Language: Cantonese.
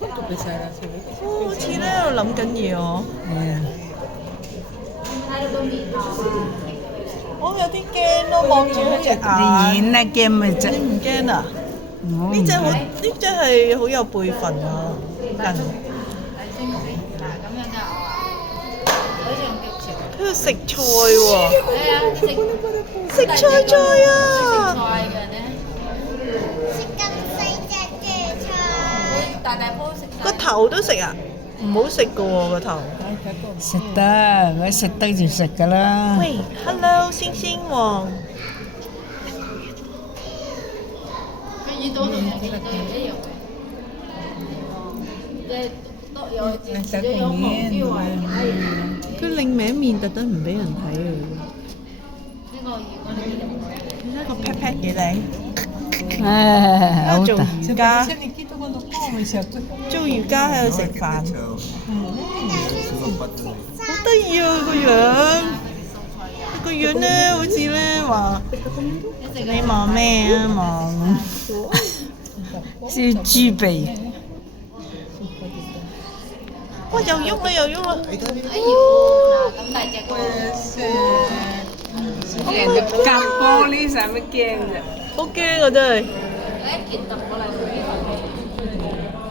好似咧喺度諗緊嘢哦。我有啲驚咯，望住佢隻眼。演啊驚咪啫。你唔驚啊？呢呢只係好有輩份啊，人。佢度食菜喎。食菜菜啊！個頭都食啊？唔好食噶喎個頭。食得，佢食得就食噶啦。喂，Hello，星星王。佢耳朵同人哋都一樣嘅，都有自己有目標啊！佢另名面特登唔俾人睇啊！呢個如果你你睇個 pat pat 幾靚。做唉好大。瑜伽，做瑜伽喺度食飯，好得意啊個樣！個樣咧好似咧話，你望咩啊望？燒豬鼻。哇！又喐啦又喐啦！哎呦，咁大隻人哋隔玻璃使乜驚啫？好驚啊真係！一件揼過嚟。